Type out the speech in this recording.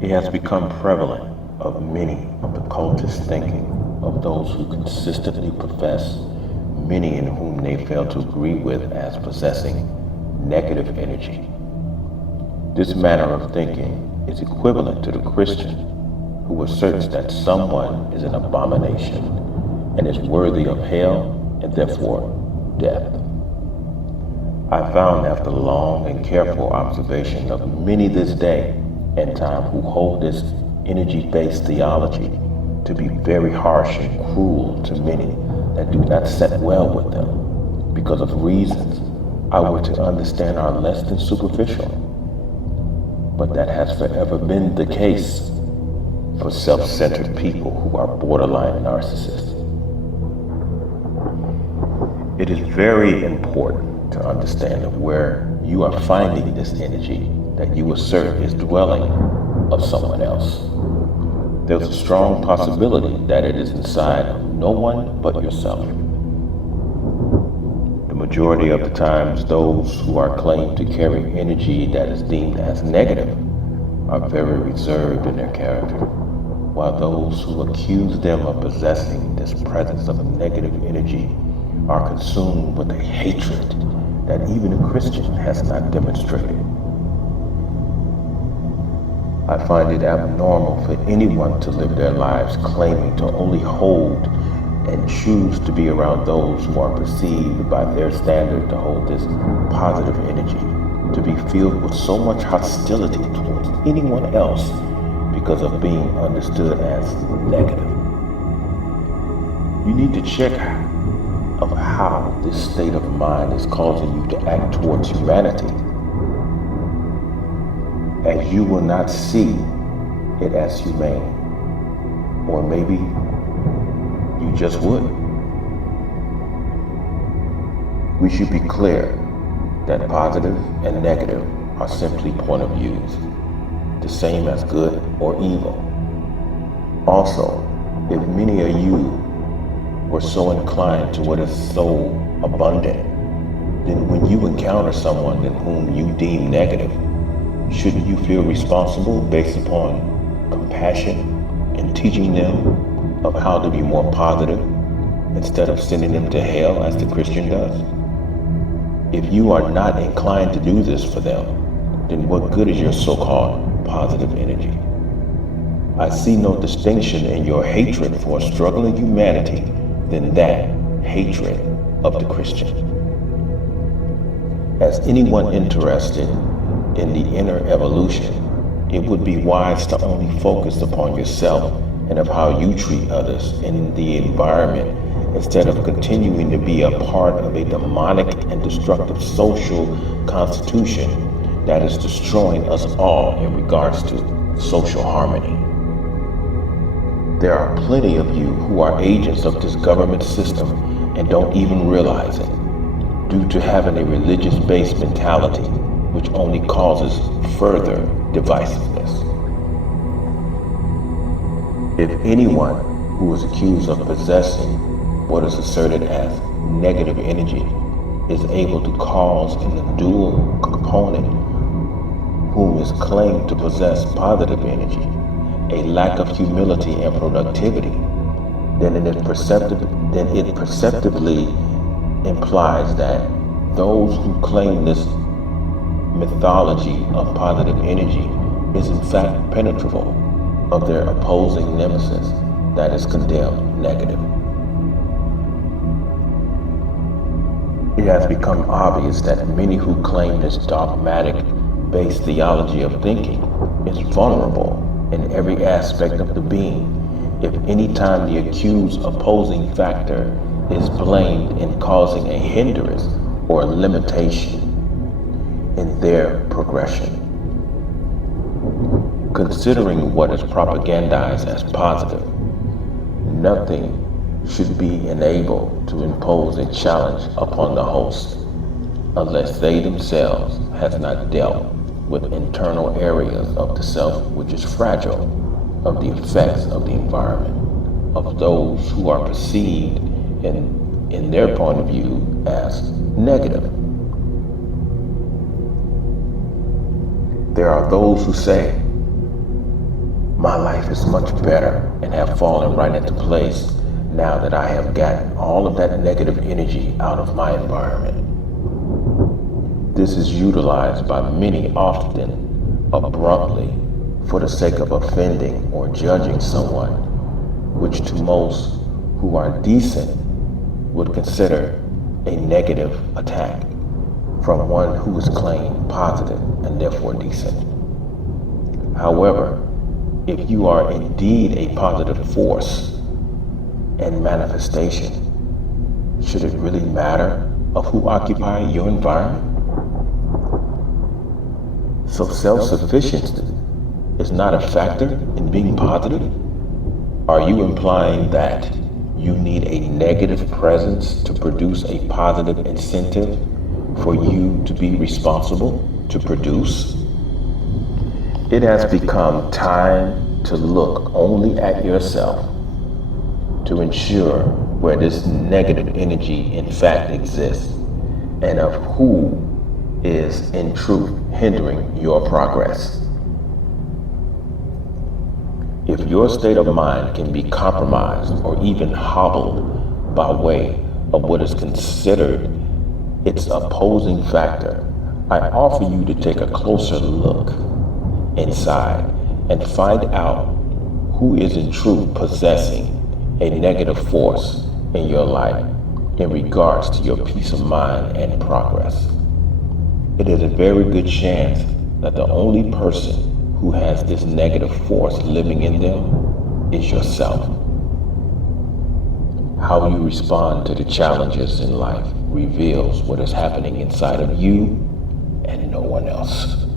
It has become prevalent of many of the cultist thinking of those who consistently profess, many in whom they fail to agree with as possessing negative energy. This manner of thinking is equivalent to the Christian who asserts that someone is an abomination and is worthy of hell and therefore death. I found after long and careful observation of many this day and time who hold this energy-based theology to be very harsh and cruel to many that do not set well with them because of reasons I were to understand are less than superficial. But that has forever been the case for self-centered people who are borderline narcissists. It is very important to understand of where you are finding this energy that you assert is dwelling of someone else. There's a strong possibility that it is inside of no one but yourself. The majority of the times, those who are claimed to carry energy that is deemed as negative are very reserved in their character, while those who accuse them of possessing this presence of negative energy are consumed with a hatred that even a Christian has not demonstrated. I find it abnormal for anyone to live their lives claiming to only hold and choose to be around those who are perceived by their standard to hold this positive energy, to be filled with so much hostility towards anyone else because of being understood as negative. You need to check of how this state of mind is causing you to act towards humanity, as you will not see it as humane, or maybe you just would. We should be clear that positive and negative are simply point of views, the same as good or evil. Also, if many of you were so inclined to what is so abundant, then when you encounter someone in whom you deem negative, shouldn't you feel responsible based upon compassion and teaching them of how to be more positive instead of sending them to hell as the Christian does? If you are not inclined to do this for them, then what good is your so-called positive energy? I see no distinction in your hatred for a struggling humanity than that hatred of the Christian. As anyone interested in the inner evolution, it would be wise to only focus upon yourself and of how you treat others in the environment instead of continuing to be a part of a demonic and destructive social constitution that is destroying us all in regards to social harmony. There are plenty of you who are agents of this government system and don't even realize it, due to having a religious-based mentality which only causes further divisiveness. If anyone who is accused of possessing what is asserted as negative energy is able to cause in the dual component whom is claimed to possess positive energy a lack of humility and productivity, then it perceptibly implies that those who claim this mythology of positive energy is in fact penetrable of their opposing nemesis that is condemned negative. It has become obvious that many who claim this dogmatic-based theology of thinking is vulnerable in every aspect of the being if any time the accused opposing factor is blamed in causing a hindrance or a limitation in their progression. Considering what is propagandized as positive, nothing should be enabled to impose a challenge upon the host unless they themselves have not dealt with internal areas of the self which is fragile of the effects of the environment, of those who are perceived in their point of view as negative. There are those who say My life is much better and have fallen right into place now that I have gotten all of that negative energy out of my environment. This is utilized by many often abruptly for the sake of offending or judging someone, which to most who are decent would consider a negative attack from one who is claimed positive and therefore decent. However, if you are indeed a positive force and manifestation, should it really matter of who occupy your environment? So self-sufficiency is not a factor in being positive? Are you implying that you need a negative presence to produce a positive incentive for you to be responsible to produce? It has become time to look only at yourself to ensure where this negative energy in fact exists and of who is in truth hindering your progress. If your state of mind can be compromised or even hobbled by way of what is considered its opposing factor, I offer you to take a closer look inside and find out who is in truth possessing a negative force in your life in regards to your peace of mind and progress. It is a very good chance that the only person who has this negative force living in them is yourself. How you respond to the challenges in life reveals what is happening inside of you and no one else.